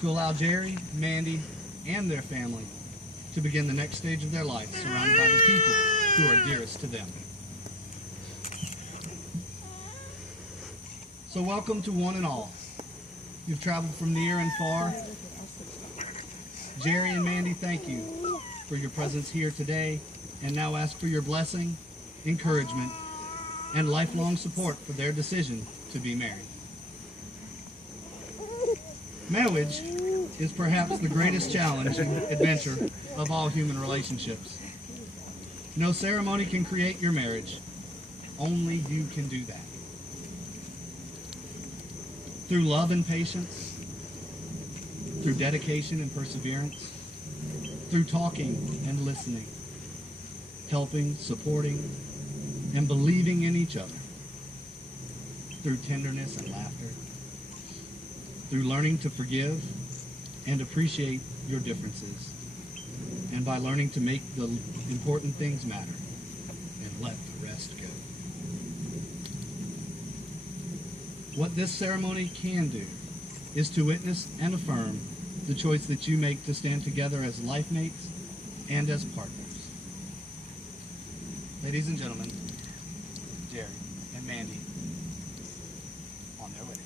to allow Jerry, Mandee, and their family to begin the next stage of their life surrounded by the people who are dearest to them. So welcome to one and all. You've traveled from near and far. Jerry and Mandee, thank you for your presence here today, and now ask for your blessing, encouragement, and lifelong support for their decision to be married. Marriage is perhaps the greatest challenge and adventure of all human relationships. No ceremony can create your marriage. Only you can do that. Through love and patience, through dedication and perseverance, through talking and listening, helping, supporting, and believing in each other, through tenderness and laughter, through learning to forgive and appreciate your differences, and by learning to make the important things matter and let the rest go. What this ceremony can do is to witness and affirm the choice that you make to stand together as life mates and as partners. Ladies and gentlemen, Jerry and Mandee on their wedding.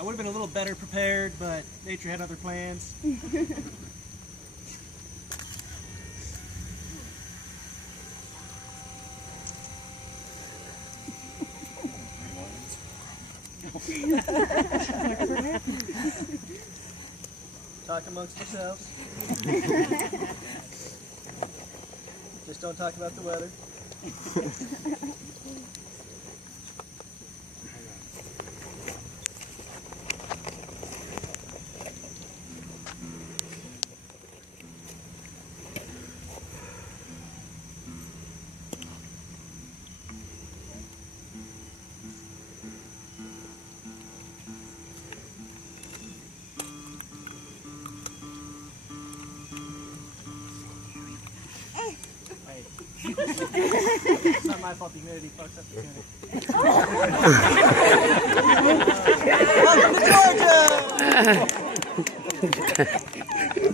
I would have been a little better prepared, but nature had other plans. Talk amongst yourselves. Just don't talk about the weather. It's not my fault the humidity fucks up the humidity. Welcome to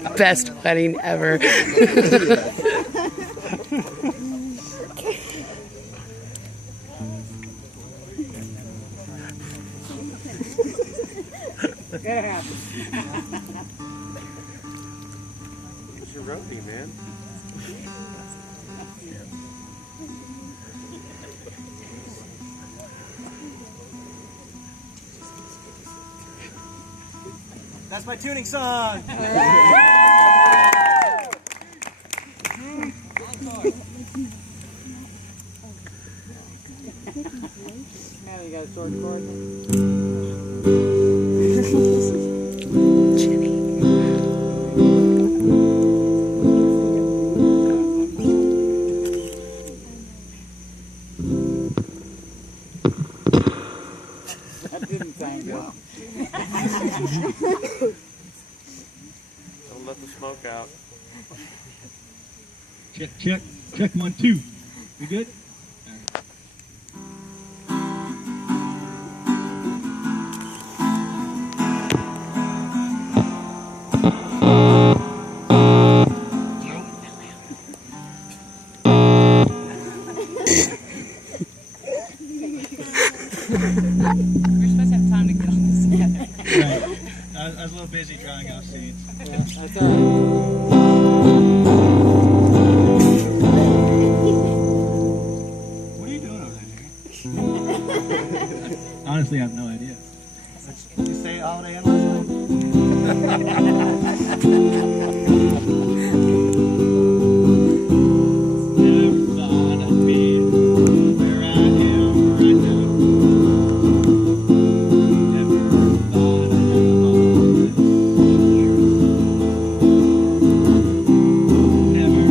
Georgia! Best wedding ever. It happens. It's your roadie, man. That's my tuning song. Now you got a sword for it. That didn't sound good. Don't let the smoke out. Check, check, check 1, 2. You good? We're supposed to have time to get all this together. Right. I was a little busy drawing out scenes. That's all right. What are you doing over there? Honestly, I have no idea. Did you say holiday and last night? Never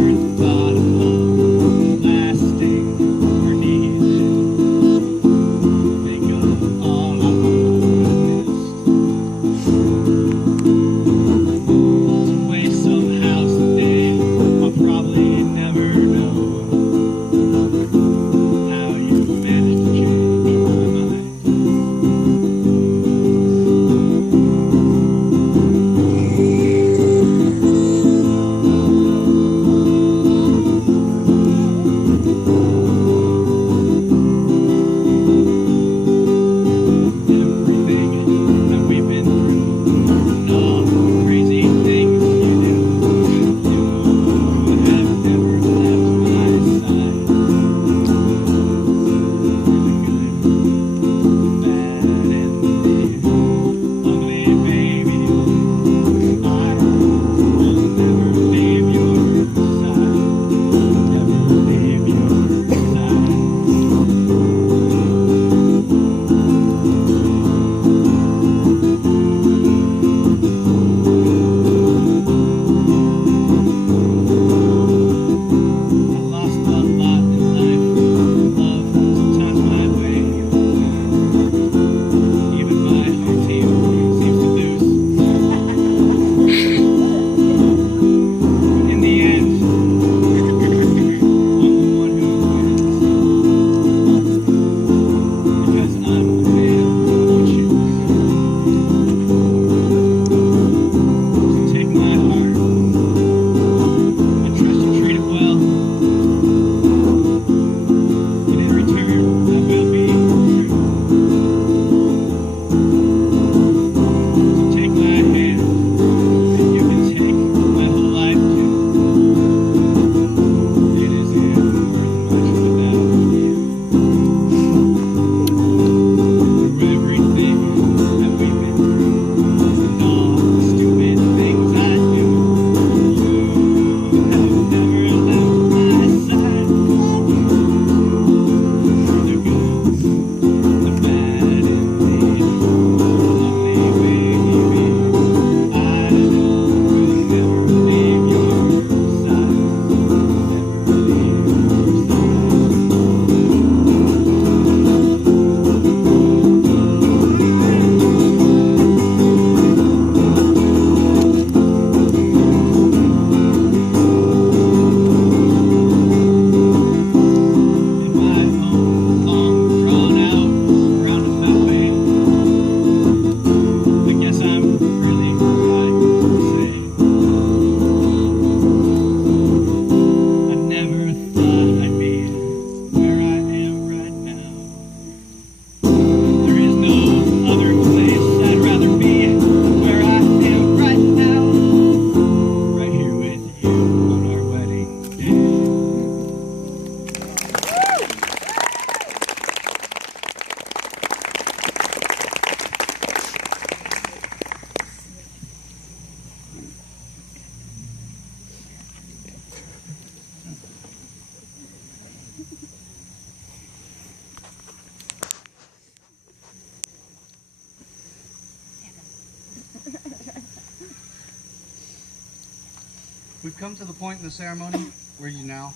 We've come to the point in the ceremony where you now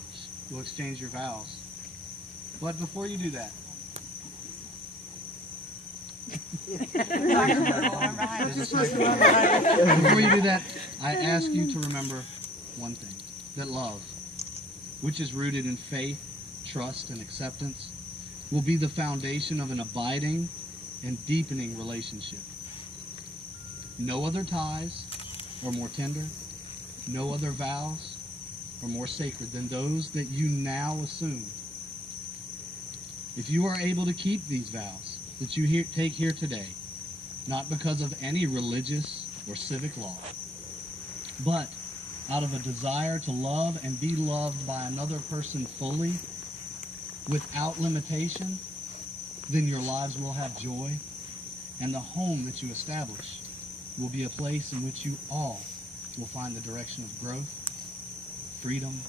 will exchange your vows. But before you do that, before you do that, I ask you to remember one thing, that love, which is rooted in faith, trust, and acceptance, will be the foundation of an abiding and deepening relationship. No other ties are more tender, no other vows are more sacred than those that you now assume. If you are able to keep these vows that you take here today, not because of any religious or civic law, but out of a desire to love and be loved by another person fully, without limitation, then your lives will have joy, and the home that you establish will be a place in which you all will find the direction of growth, freedom,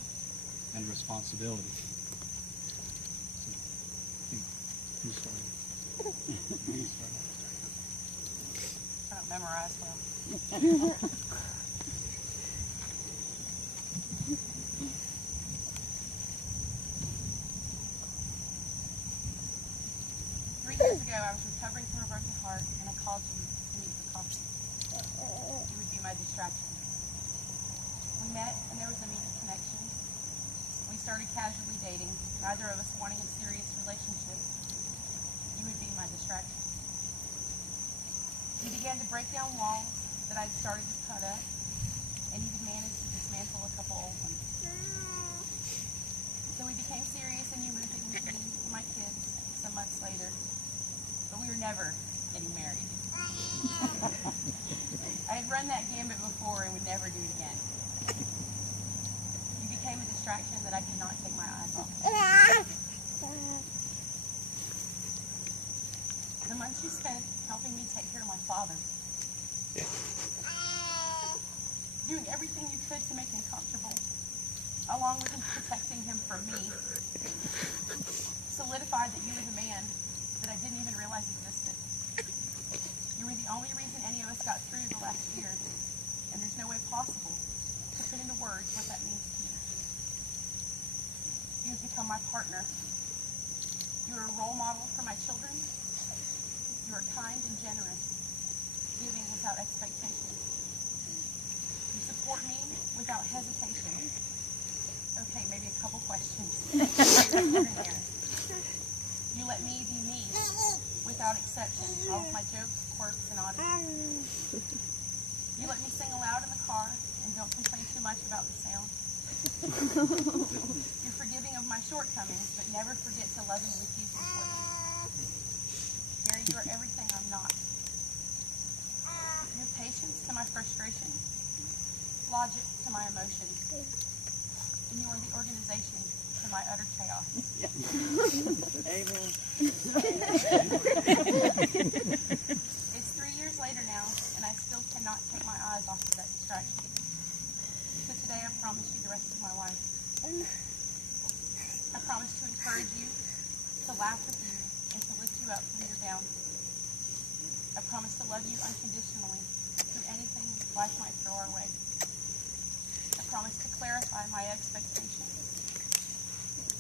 and responsibility. Who's starting? I don't memorize well. Years ago, I was recovering from a broken heart, and I called you to meet for coffee. You would be my distraction. We met, and there was immediate connection. We started casually dating, neither of us wanting a serious relationship. You would be my distraction. You began to break down walls that I'd started to cut up, and even managed to dismantle a couple old ones. So we became serious, and you moved in with me and my kids some months later. But we were never getting married. I had run that gambit before and would never do it again. You became a distraction that I could not take my eyes off. The months you spent helping me take care of my father, doing everything you could to make him comfortable, along with protecting him from me, solidified that you were the man that I didn't even realize existed. You were the only reason any of us got through the last year, and there's no way possible to put into words what that means to you. You have become my partner. You are a role model for my children. You are kind and generous, giving without expectation. You support me without hesitation. Okay, maybe a couple questions. You let me be me, without exception, all of my jokes, quirks, and oddities. You let me sing aloud in the car and don't complain too much about the sound. You're forgiving of my shortcomings, but never forget to love me with Jesus for them. Gary, you are everything I'm not. You have patience to my frustration, logic to my emotions, and you are the organization to my utter chaos. Amen. It's 3 years later now, and I still cannot take my eyes off of that distraction. So today I promise you the rest of my life. I promise to encourage you, to laugh with you, and to lift you up when you're down. I promise to love you unconditionally through anything life might throw our way. I promise to clarify my expectations.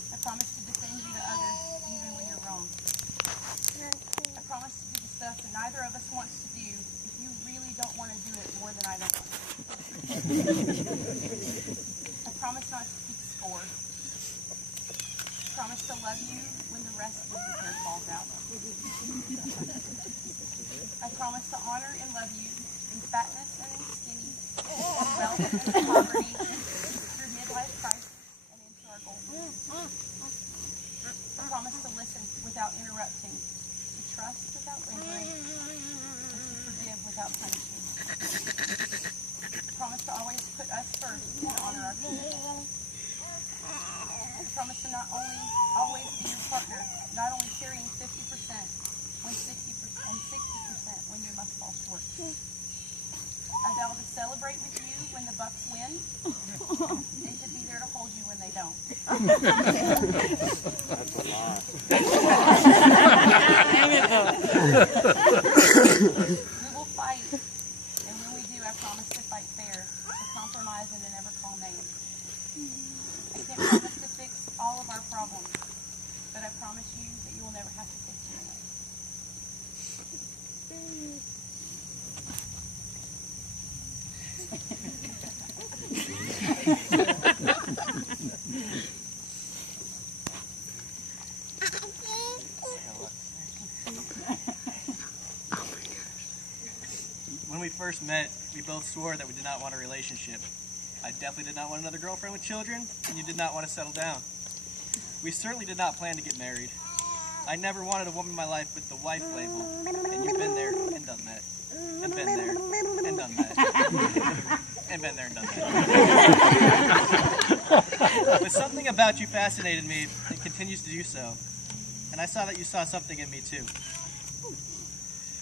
I promise to defend you to others even when you're wrong. I promise to do the stuff that neither of us wants to do if you really don't want to do it more than I don't want to. I promise not to keep score. I promise to love you when the rest of the hair falls out. I promise to honor and love you in fatness and in skinny, in wealth and in poverty, through midlife crisis and into our golden age. I promise to listen without interrupting, to trust without lingering, and to forgive without punishing. I promise to always put us first and honor our people. I promise to not only always be your partner, not only carrying 50% when 60% and 60% when you must fall short. I vow to celebrate with you when the Bucks win, and to be there to hold you when they don't. That's a lot. We will fight, and when we do, I promise to fight fair, to compromise in an never call names. I can't promise to fix all of our problems, but I promise you that you will never have to fix your own. When we first met, we both swore that we did not want a relationship. I definitely did not want another girlfriend with children, and you did not want to settle down. We certainly did not plan to get married. I never wanted a woman in my life with the wife label, and you've been there and done that. And been there and done that. And been there and done that. But something about you fascinated me and continues to do so. And I saw that you saw something in me too.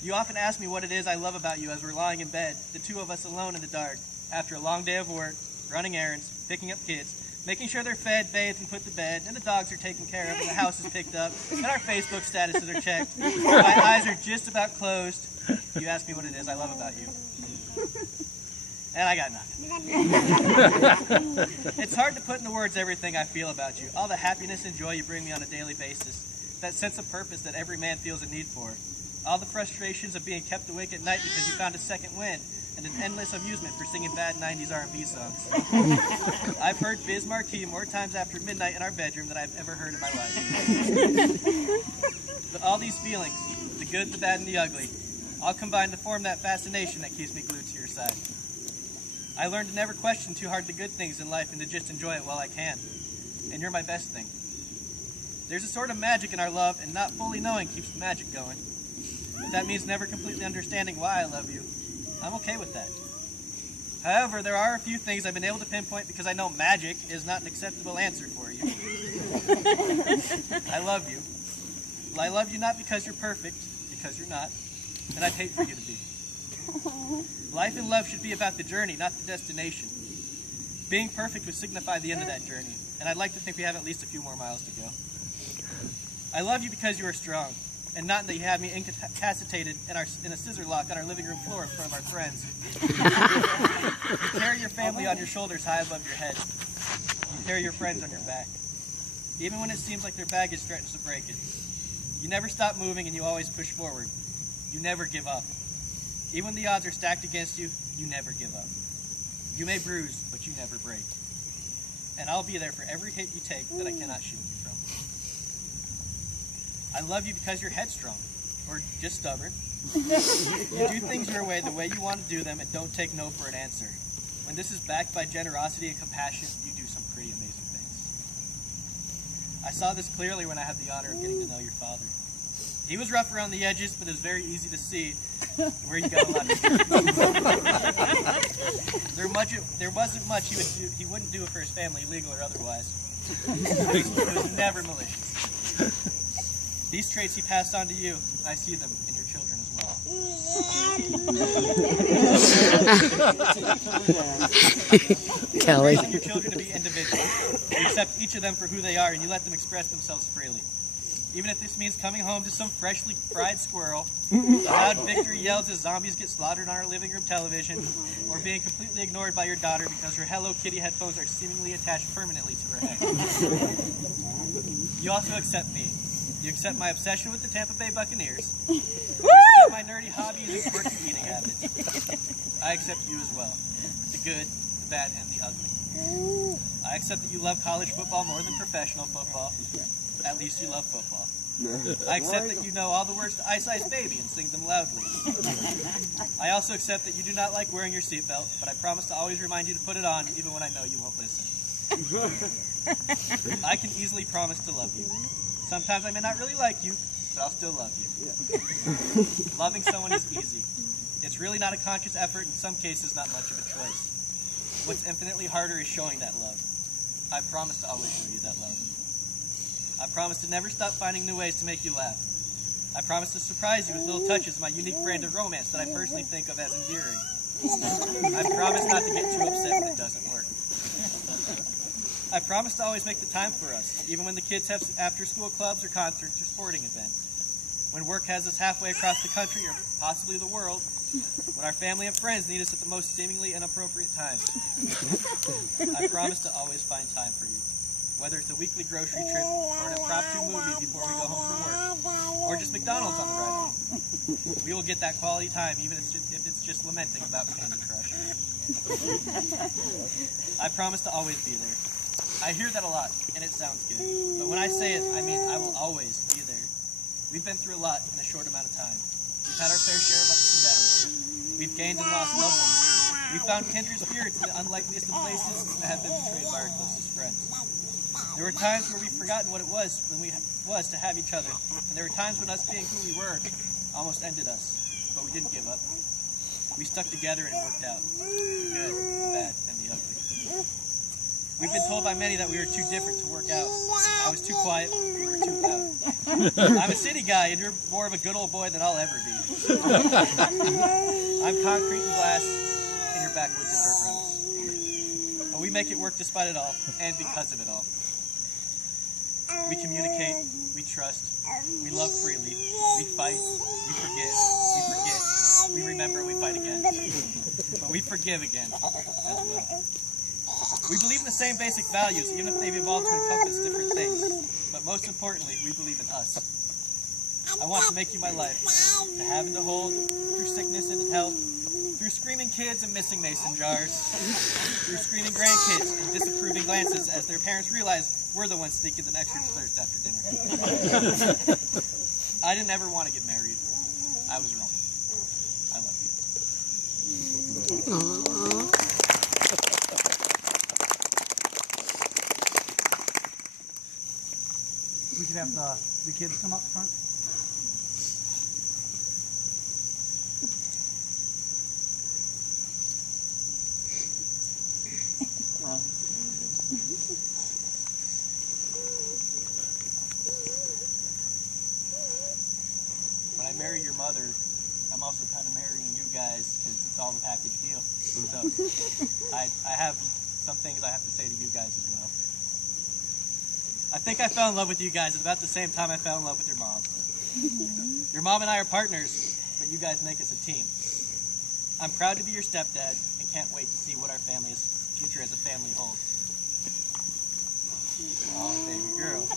You often ask me what it is I love about you as we're lying in bed, the two of us alone in the dark, after a long day of work, running errands, picking up kids, making sure they're fed, bathed, and put to bed, and the dogs are taken care of, and the house is picked up, and our Facebook statuses are checked. My eyes are just about closed. You ask me what it is I love about you. And I got nothing. It's hard to put into words everything I feel about you, all the happiness and joy you bring me on a daily basis, that sense of purpose that every man feels a need for, all the frustrations of being kept awake at night because you found a second wind, and an endless amusement for singing bad 90s R&B songs. I've heard Biz Marquee more times after midnight in our bedroom than I've ever heard in my life. But all these feelings, the good, the bad, and the ugly, all combine to form that fascination that keeps me glued to your side. I learned to never question too hard the good things in life and to just enjoy it while I can. And you're my best thing. There's a sort of magic in our love, and not fully knowing keeps the magic going. If that means never completely understanding why I love you, I'm okay with that. However, there are a few things I've been able to pinpoint because I know magic is not an acceptable answer for you. I love you. Well, I love you not because you're perfect, because you're not, and I'd hate for you to be. Life and love should be about the journey, not the destination. Being perfect would signify the end of that journey, and I'd like to think we have at least a few more miles to go. I love you because you are strong, and not that you have me incapacitated in a scissor lock on our living room floor in front of our friends. You carry your family on your shoulders high above your head. You carry your friends on your back. Even when it seems like their baggage threatens to break it. You never stop moving and you always push forward. You never give up. Even when the odds are stacked against you, you never give up. You may bruise, but you never break. And I'll be there for every hit you take that I cannot shield you from. I love you because you're headstrong, or just stubborn. You do things your way the way you want to do them and don't take no for an answer. When this is backed by generosity and compassion, you do some pretty amazing things. I saw this clearly when I had the honor of getting to know your father. He was rough around the edges, but it was very easy to see where you got a lot of There wasn't much he wouldn't do for his family, legal or otherwise. It was never malicious. These traits he passed on to you, and I see them in your children as well. Kelly. Raising your children to be individuals. You accept each of them for who they are, and you let them express themselves freely. Even if this means coming home to some freshly fried squirrel, a loud victory yells as zombies get slaughtered on our living room television, or being completely ignored by your daughter because her Hello Kitty headphones are seemingly attached permanently to her head. You also accept me. You accept my obsession with the Tampa Bay Buccaneers. You accept my nerdy hobbies and quirky eating habits. I accept you as well. The good, the bad, and the ugly. I accept that you love college football more than professional football. At least you love football. I accept that you know all the words to Ice Ice Baby and sing them loudly. I also accept that you do not like wearing your seatbelt, but I promise to always remind you to put it on even when I know you won't listen. I can easily promise to love you. Sometimes I may not really like you, but I'll still love you. Loving someone is easy. It's really not a conscious effort, in some cases not much of a choice. What's infinitely harder is showing that love. I promise to always show you that love. I promise to never stop finding new ways to make you laugh. I promise to surprise you with little touches of my unique brand of romance that I personally think of as endearing. I promise not to get too upset when it doesn't work. I promise to always make the time for us, even when the kids have after-school clubs or concerts or sporting events. When work has us halfway across the country or possibly the world, when our family and friends need us at the most seemingly inappropriate times. I promise to always find time for you, whether it's a weekly grocery trip or an impromptu movie before we go home from work, or just McDonald's on the ride home. We will get that quality time even if it's just lamenting about Candy Crush. I promise to always be there. I hear that a lot, and it sounds good. But when I say it, I mean I will always be there. We've been through a lot in a short amount of time. We've had our fair share of ups and downs. We've gained and lost loved ones. We've found kindred spirits in the unlikeliest of places and have been betrayed by our closest friends. There were times where we've forgotten what it was to have each other, and there were times when us being who we were almost ended us, but we didn't give up. We stuck together and it worked out. The good, the bad, and the ugly. We've been told by many that we were too different to work out. I was too quiet, we were too loud. I'm a city guy, and you're more of a good old boy than I'll ever be. I'm concrete and glass, and you're backwoods and dirt roads. But we make it work despite it all, and because of it all. We communicate, we trust, we love freely, we fight, we forgive, we remember, we fight again. But we forgive again as well. We believe in the same basic values, even if they've evolved to encompass different things. But most importantly, we believe in us. I want to make you my life, to have and to hold, through sickness and health, through screaming kids and missing mason jars, through screaming grandkids and disapproving glances as their parents realize we're the ones sneaking them extra desserts after dinner. I didn't ever want to get married. I was wrong. I love you. Aww. We could have the kids come up front. Well, when I marry your mother, I'm also kind of marrying you guys because it's all the package deal. So I have some things I have to say to you guys as well. I think I fell in love with you guys at about the same time I fell in love with your mom. Your mom and I are partners, but you guys make us a team. I'm proud to be your stepdad and can't wait to see what our family's future as a family holds. Oh, baby girl.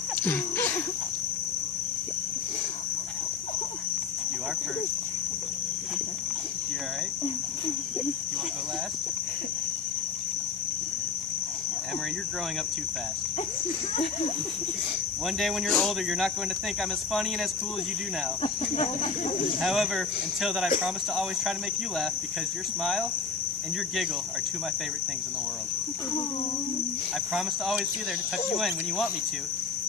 You are first. You alright? You want to go last? Emery, you're growing up too fast. One day when you're older, you're not going to think I'm as funny and as cool as you do now. However, until then, I promise to always try to make you laugh because your smile and your giggle are two of my favorite things in the world. I promise to always be there to tuck you in when you want me to,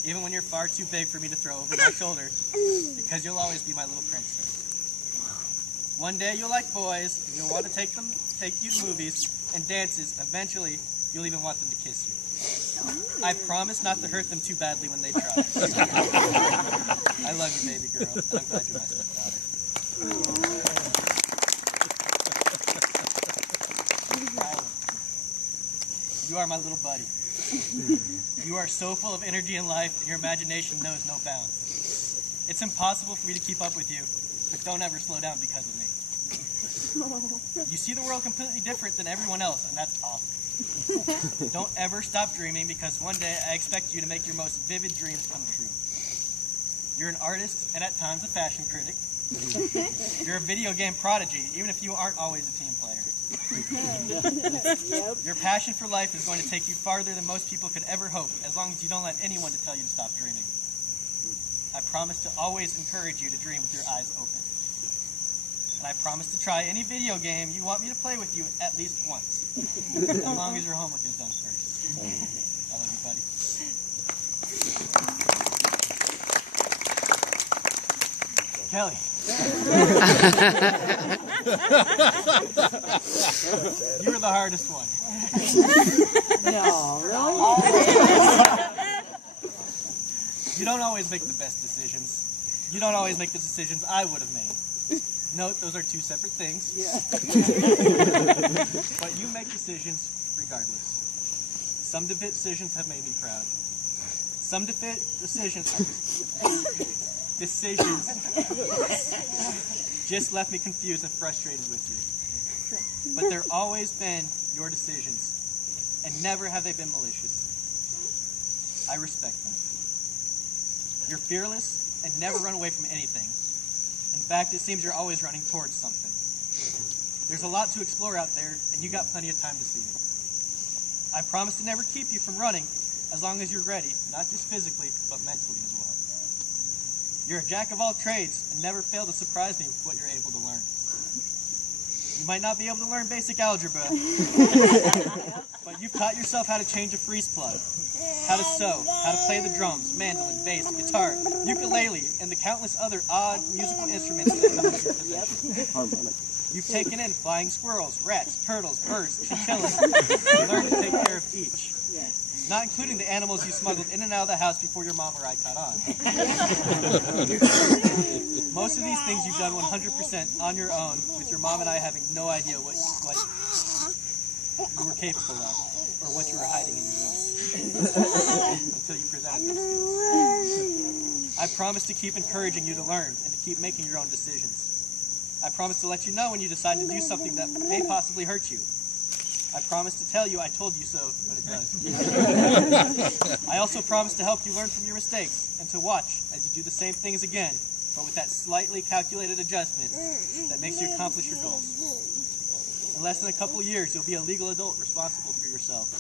even when you're far too big for me to throw over my shoulder, because you'll always be my little princess. One day you'll like boys, and you'll want to take you to movies and dances. Eventually, you'll even want them to kiss you. I promise not to hurt them too badly when they try. I love you, baby girl, and I'm glad you're my stepdaughter. You are my little buddy. You are so full of energy and life, and your imagination knows no bounds. It's impossible for me to keep up with you, but don't ever slow down because of me. You see the world completely different than everyone else, and that's awesome. Don't ever stop dreaming because one day I expect you to make your most vivid dreams come true. You're an artist and at times a fashion critic. You're a video game prodigy, even if you aren't always a team player. Your passion for life is going to take you farther than most people could ever hope, as long as you don't let anyone to tell you to stop dreaming. I promise to always encourage you to dream with your eyes open. And I promise to try any video game you want me to play with you at least once. As long as your homework is done first. I love you, buddy. Kelly. You were the hardest one. No, really? You don't always make the best decisions. You don't always make the decisions I would have made. Note, those are two separate things. Yeah. But you make decisions regardless. Some decisions have made me proud. Some decisions just left me confused and frustrated with you. But they're always been your decisions, and never have they been malicious. I respect them. You're fearless and never run away from anything. In fact, it seems you're always running towards something. There's a lot to explore out there, and you got plenty of time to see it. I promise to never keep you from running as long as you're ready, not just physically, but mentally as well. You're a jack of all trades and never fail to surprise me with what you're able to learn. You might not be able to learn basic algebra, but you've taught yourself how to change a freeze plug, how to sew, how to play the drums, mandolin, bass, guitar, ukulele, and the countless other odd musical instruments that come into your possession. You've taken in flying squirrels, rats, turtles, birds, chinchillas, and learned to take care of each. Not including the animals you smuggled in and out of the house before your mom or I caught on. Most of these things you've done 100% on your own, with your mom and I having no idea what you were capable of, or what you were hiding in your room, until you presented those skills. I promise to keep encouraging you to learn, and to keep making your own decisions. I promise to let you know when you decide to do something that may possibly hurt you. I promise to tell you I told you so, but it does. I also promise to help you learn from your mistakes and to watch as you do the same things again, but with that slightly calculated adjustment that makes you accomplish your goals. In less than a couple of years, you'll be a legal adult responsible for yourself.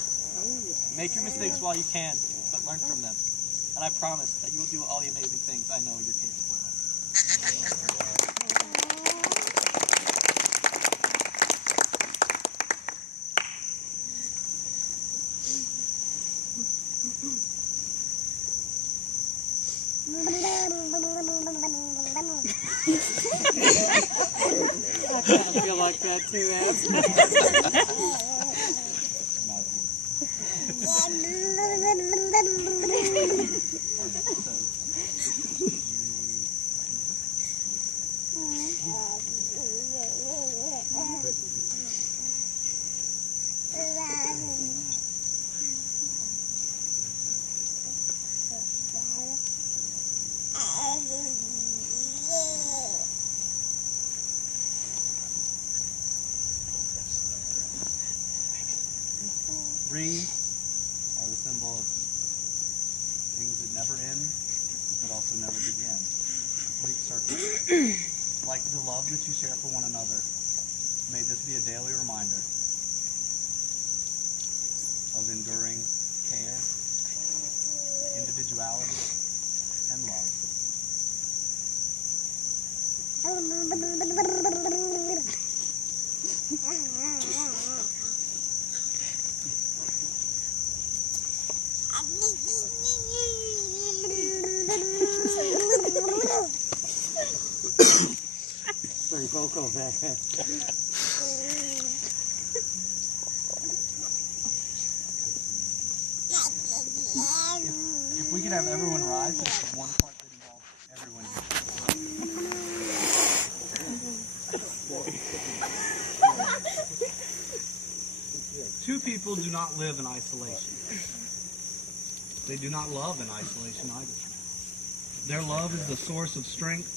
Make your mistakes while you can, but learn from them. And I promise that you will do all the amazing things I know you're capable of. I kind of feel like that too, Ass. Rings are the symbol of things that never end, but also never begin. Complete circle. Like the love that you share for one another, may this be a daily reminder of enduring care, individuality, and love. Very vocal back there. If we could have everyone rise, it's the one part that involves everyone. Two people do not live in isolation. They do not love in isolation either. Their love is the source of strength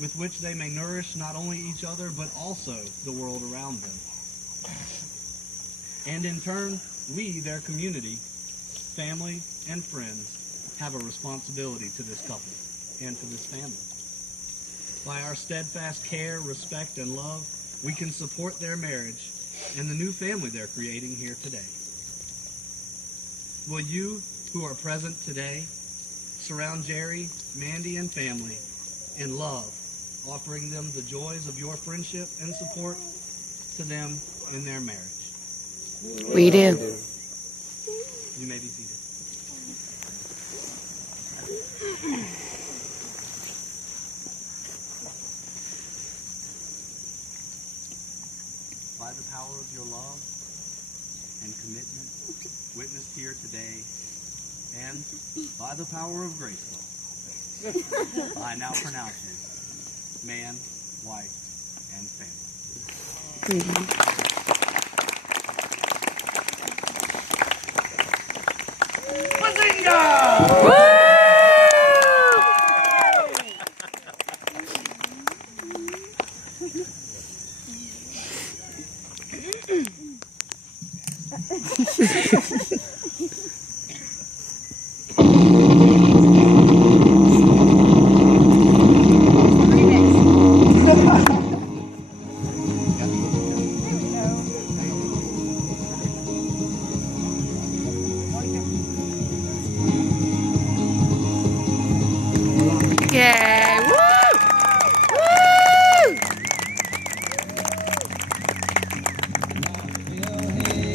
with which they may nourish not only each other, but also the world around them. And in turn, we, their community, family, and friends, have a responsibility to this couple and to this family. By our steadfast care, respect, and love, we can support their marriage and the new family they're creating here today. Will you, who are present today, surround Jerry, Mandee, and family in love, offering them the joys of your friendship and support to them in their marriage? We do. You may be seated. By the power of your love and commitment witnessed here today, and by the power of Graceful, I now pronounce you man, wife, and family. Woo!